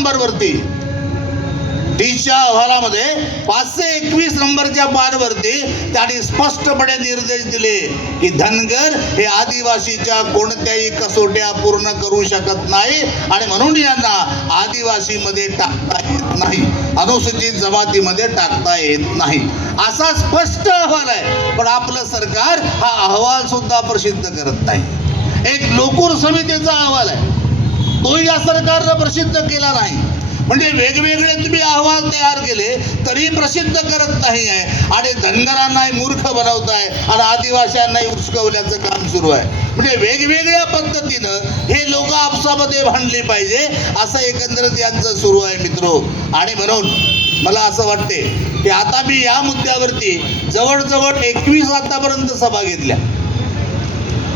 नंबरवरती. तीसच्या अहवालामध्ये पाचशे एकवीस नंबरच्या पारवरती त्यांनी स्पष्टपणे निर्देश दिले की धनगर हे आदिवासीच्या कोणत्याही कसोट्या पूर्ण करू शकत नाही आणि म्हणून यांना आदिवासीमध्ये टाकता येत नाही. अनुसूचित जमातीमध्ये टाकता येत नाही. असा स्पष्ट अहवाल आहे. पण आपलं सरकार हा अहवाल सुद्धा प्रसिद्ध करत नाही. एक लोकूर समितीचा अहवाल आहे. तोही या सरकारनं प्रसिद्ध केला नाही. म्हणजे वेगवेगळे तुम्ही अहवाल तयार केले तरी प्रसिद्ध करत नाही आहे. आणि धनगरांनाही मूर्ख बनवताय आणि आदिवासींनाही उचकवल्याचं काम सुरू आहे. म्हणजे वेगवेगळ्या पद्धतीनं हे लोक आपसामध्ये भांडली पाहिजे असं एकंदरीत यांचं सुरू आहे मित्रो. आणि म्हणून मला असं वाटते की आता मी या मुद्द्यावरती जवळजवळ एकवीस आतापर्यंत सभा घेतल्या.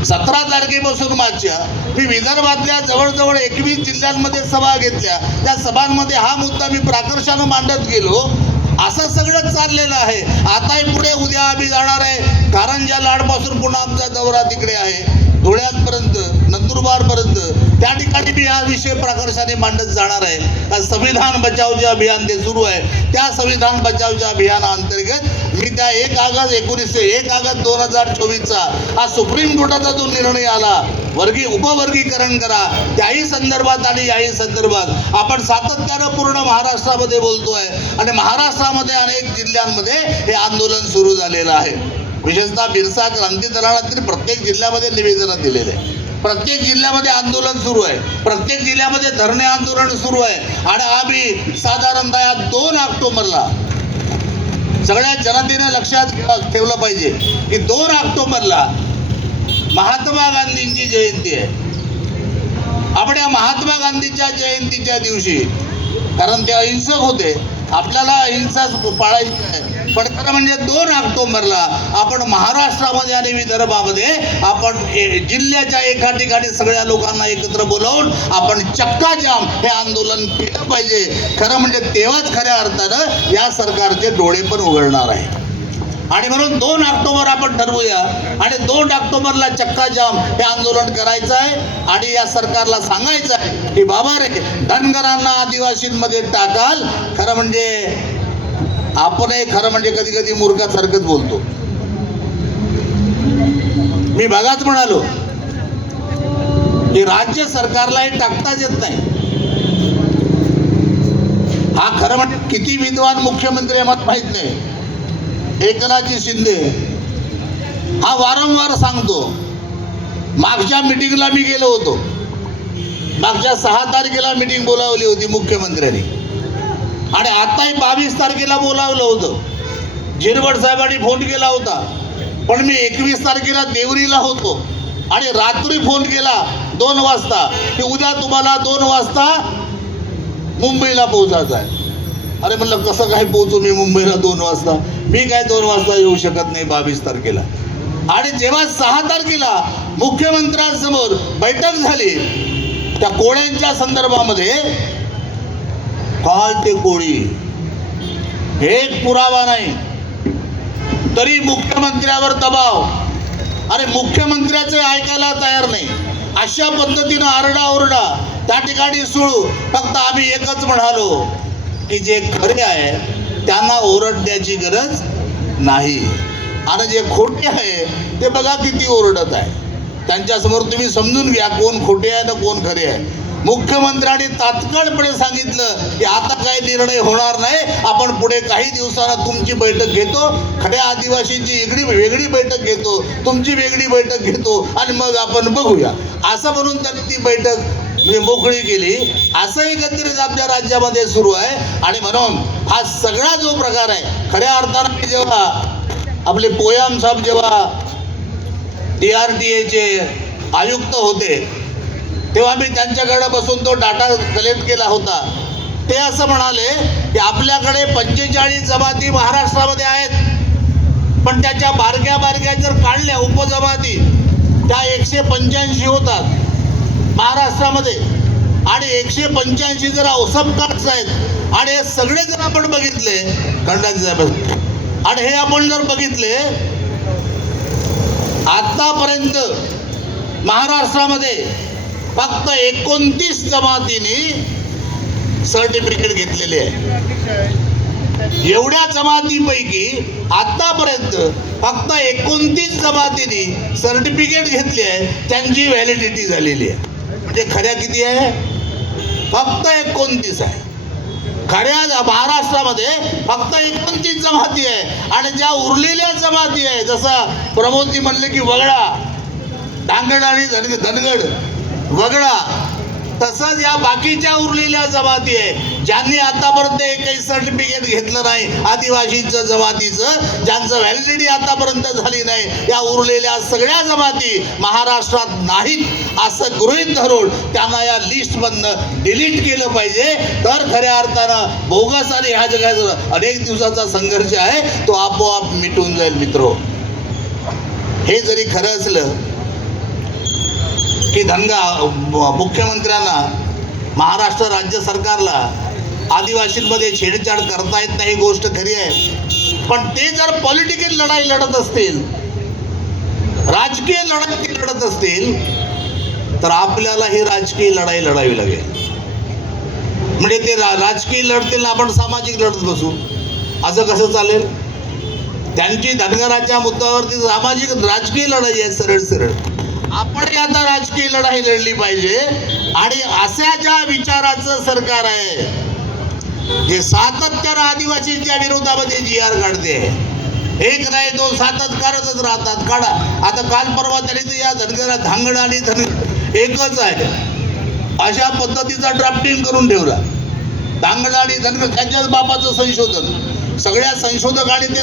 सतरा तारखेपासून मागच्या मी विदर्भातल्या जवळजवळ एकवीस जिल्ह्यांमध्ये सभा घेतल्या. त्या सभांमध्ये हा मुद्दा मी प्राकर्षानं मांडत गेलो. असं सगळं चाललेलं आहे. आताही पुढे उद्या आम्ही जाणार आहे. कारंजा लाडपासून पुन्हा आमचा दौरा तिकडे आहे. धुळ्यातपर्यंत नंदुरबारपर्यंत. त्या ठिकाणी मी हा विषय प्रकर्षाने मांडत जाणार आहे. कारण संविधान बचावचे अभियान ते सुरू आहे. त्या संविधान बचावच्या अभियानाअंतर्गत मी त्या एक ऑगस्ट एकोणीसशे एक ऑगस्ट दोन हजार चोवीसचा हा सुप्रीम कोर्टाचा जो निर्णय आला वर्गी उपवर्गीकरण करा. त्याही संदर्भात आणि याही संदर्भात आपण सातत्यानं पूर्ण महाराष्ट्रामध्ये बोलतोय. आणि महाराष्ट्रामध्ये अनेक जिल्ह्यांमध्ये हे आंदोलन सुरू झालेलं आहे. विशेषतः बिरसा क्रांती दलालातील प्रत्येक जिल्ह्यामध्ये निवेदनं दिलेले आहे प्रत्येक जिल्ह्यामध्ये आंदोलन सुरू आहे. प्रत्येक जिल्ह्यामध्ये धरणे आंदोलन सुरू आहे. आणि आम्ही साधारणतः दोन ऑक्टोबरला सगळ्या जनतेने लक्षात ठेवलं पाहिजे की दोन ऑक्टोबरला महात्मा गांधींची जयंती आहे. आपण या महात्मा गांधीच्या जयंतीच्या दिवशी कारण ते अहिंसक होते आपल्याला अहिंसा पाळायची आहे. पण खरं म्हणजे दोन ऑक्टोबरला आपण महाराष्ट्रामध्ये आणि विदर्भामध्ये आपण जिल्ह्याच्या एका ठिकाणी सगळ्या लोकांना एकत्र बोलावून आपण चक्काजाम हे आंदोलन केलं पाहिजे. खरं म्हणजे तेव्हाच खऱ्या अर्थानं या सरकारचे डोळे पण उघडणार आहे. आणि म्हणून दोन ऑक्टोबर आपण ठरवूया. आणि दोन ऑक्टोबरला चक्काजाम हे आंदोलन करायचं आहे. आणि या सरकारला सांगायचं आहे की बाबा रे धनगरांना आदिवासींमध्ये टाकाल. खरं म्हणजे आपणही खरं म्हणजे कधी कधी मूर्खासारखंच बोलतो. मी बघाच म्हणालो की राज्य सरकारलाही टाकताच येत नाही. हा खरं म्हणजे किती विद्वान मुख्यमंत्री आहे मला माहीत नाही. एकनाथजी शिंदे हा वारंवार सांगतो मागच्या मिटिंगला मी गेलो होतो. मागच्या सहा तारखेला मिटिंग बोलावली होती मुख्यमंत्र्यांनी. आणि आताही बावीस तारखेला बोलावलं होतं. जिरवड साहेबांनी फोन केला होता. पण मी एकवीस तारखेला देवरीला होतो. आणि रात्री फोन केला दोन वाजता की उद्या तुम्हाला दोन वाजता मुंबईला पोहोचायचं आहे. अरे म्हणलं कसं काय पोहोचू मी मुंबईला दोन वाजता? मी काय दोन वाजता येऊ शकत नाही बावीस तारखेला? आणि जेव्हा सहा तारखेला मुख्यमंत्र्यांसमोर बैठक झाली त्या कोळ्यांच्या संदर्भामध्ये काय ते कोळी एक पुरावा नाही. तरी मुख्यमंत्र्यावर दबाव. अरे मुख्यमंत्र्याचं ऐकायला तयार नाही. अशा पद्धतीनं आरडाओरडा. त्या ठिकाणी सुळू. फक्त आम्ही एकच म्हणालो की जे खरे आहे त्यांना ओरडण्याची गरज नाही. आणि जे खोटे आहे ते बघा किती ओरडत आहे. त्यांच्यासमोर तुम्ही समजून घ्या कोण खोटे आहे तर कोण खरे आहे. मुख्यमंत्र्यांनी तात्काळपणे सांगितलं की आता काही निर्णय होणार नाही. आपण पुढे काही दिवसांना तुमची बैठक घेतो. खड्या आदिवासींची वेगळी वेगळी बैठक घेतो. तुमची वेगळी बैठक घेतो आणि मग आपण बघूया. असं म्हणून त्यांनी ती बैठक म्हणजे मोकळी केली. असं एकत्रित आपल्या राज्यामध्ये सुरू आहे. आणि म्हणून हा सगळा जो प्रकार आहे खऱ्या अर्थानं जेव्हा आपले पोयाम साहेब जेव्हा डी आर टी एचे आयुक्त होते तेव्हा मी त्यांच्याकडे बसून तो डाटा कलेक्ट केला होता. ते असं म्हणाले की आपल्याकडे पंचेचाळीस जमाती महाराष्ट्रामध्ये आहेत. पण त्याच्या बारक्या बारक्या जर काढल्या उपजमाती त्या एकशे पंच्याऐंशी होतात महाराष्ट्रामध्ये. आणि एकशे पंच्याऐंशी जर औसम कास्ट आहेत आणि हे सगळे जर आपण बघितले खंडाजी आणि हे आपण जर बघितले आतापर्यंत महाराष्ट्रामध्ये फक्त एकोणतीस जमातीने सर्टिफिकेट घेतलेले आहे. एवढ्या जमातीपैकी आतापर्यंत फक्त एकोणतीस जमातीने सर्टिफिकेट घेतले आहे त्यांची व्हॅलिडिटी झालेली आहे. म्हणजे खऱ्या किती आहे? फक्त एकोणतीस आहे. खऱ्या महाराष्ट्रामध्ये फक्त एकोणतीस जमाती आहे आणि ज्या उरलेल्या जमाती आहे जसं प्रमोदजी म्हणले की वगळा डांगड आणि धनगड वगळा. तसंच या बाकीच्या उरलेल्या जमाती आहे ज्यांनी आतापर्यंत एकही सर्टिफिकेट घेतलं नाही आदिवासींचं जमातीचं ज्यांचं व्हॅलिडिटी आतापर्यंत झाली नाही या उरलेल्या सगळ्या जमाती महाराष्ट्रात नाहीत असं गृहीत धरून त्यांना या लिस्टमधनं डिलीट केलं पाहिजे. तर खऱ्या अर्थानं बोगस आणि ह्या जगाचा अनेक दिवसाचा संघर्ष आहे तो आपोआप मिटून जाईल मित्र. हे जरी खरं असलं की धनगा मुख्यमंत्र्यांना महाराष्ट्र राज्य सरकारला आदिवासींमध्ये छेडछाड करता येत नाही ही गोष्ट खरी आहे. पण ते जर पॉलिटिकल लढाई लढत असतील राजकीय लढाई लढत असतील तर आपल्याला ही राजकीय लढाई लढावी लागेल. म्हणजे ते रा राजकीय लढतील आपण सामाजिक लढत बसू. असं कसं चालेल? त्यांची धनगराच्या मुद्द्यावरती सामाजिक राजकीय लढाई आहे सरळ सरळ आपण आता राजकीय लढाई लढली पाहिजे. आणि अशा ज्या विचाराचं सरकार आहे जे सातत्यानं आदिवासींच्या विरोधामध्ये जी आर काढते. एक नाही दोन सातत काढतच राहतात. काढा. आता काल परवा तरी तर या धनगरा धांगड आणि धन एकच आहे. अशा पद्धतीचा ड्राफ्टिंग करून ठेवला. धांगड आणि धनगर त्यांच्याच बापाचं संशोधन. सगळ्या संशोधकांनी ते